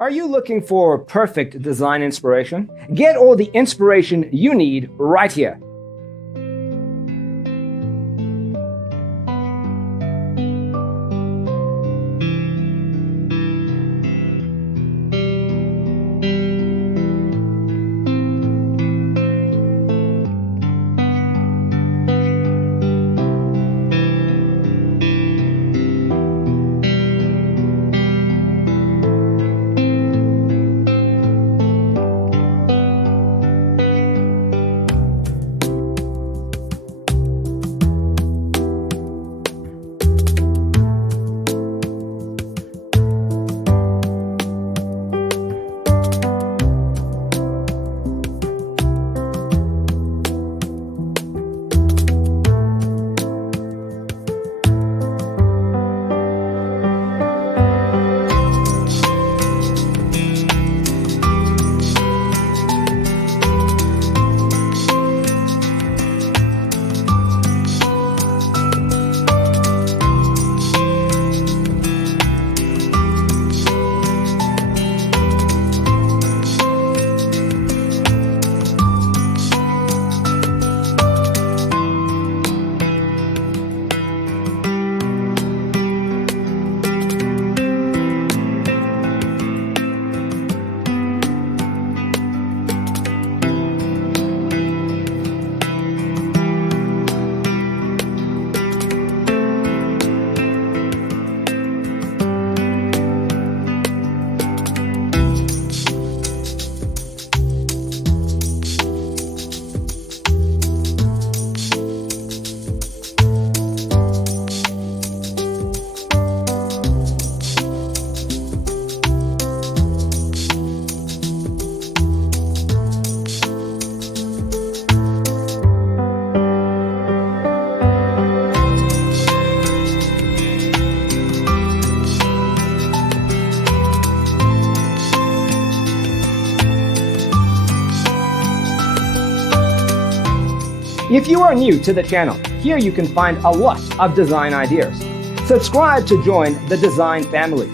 Are you looking for perfect design inspiration? Get all the inspiration you need right here. If you are new to the channel, here you can find a lot of design ideas. Subscribe to join the design family.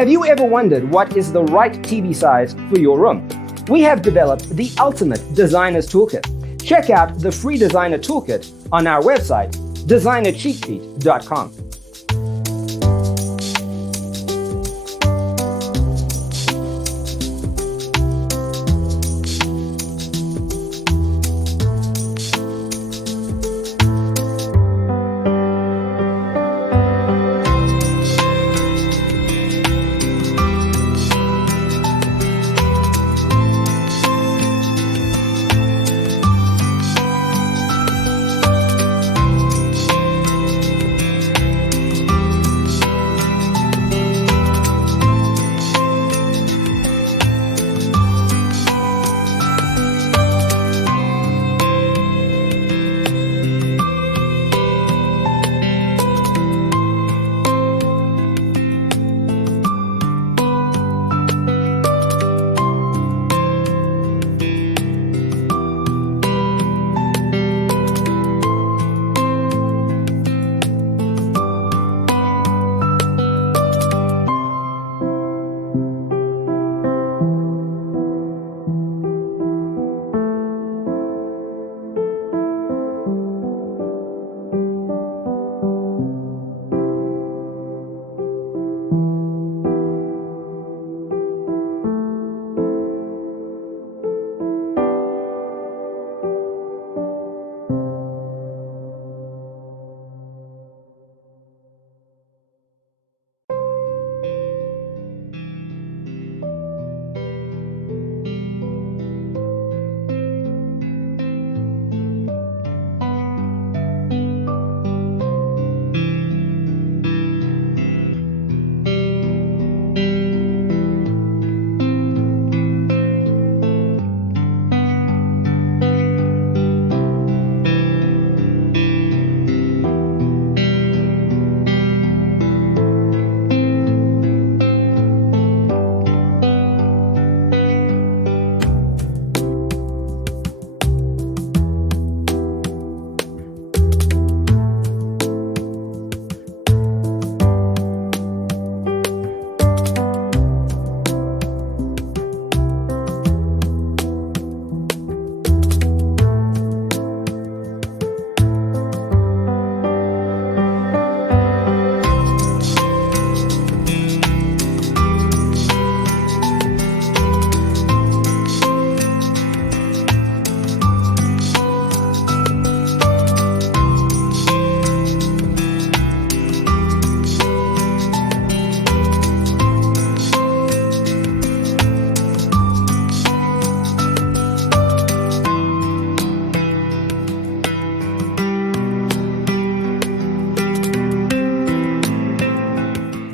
Have you ever wondered what is the right TV size for your room? We have developed the ultimate designer's toolkit. Check out the free designer toolkit on our website, designercheatsheet.com.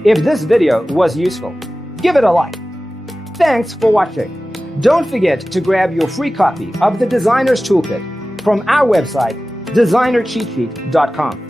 If this video was useful, give it a like. Thanks for watching. Don't forget to grab your free copy of the Designer's Toolkit from our website, designercheatsheet.com.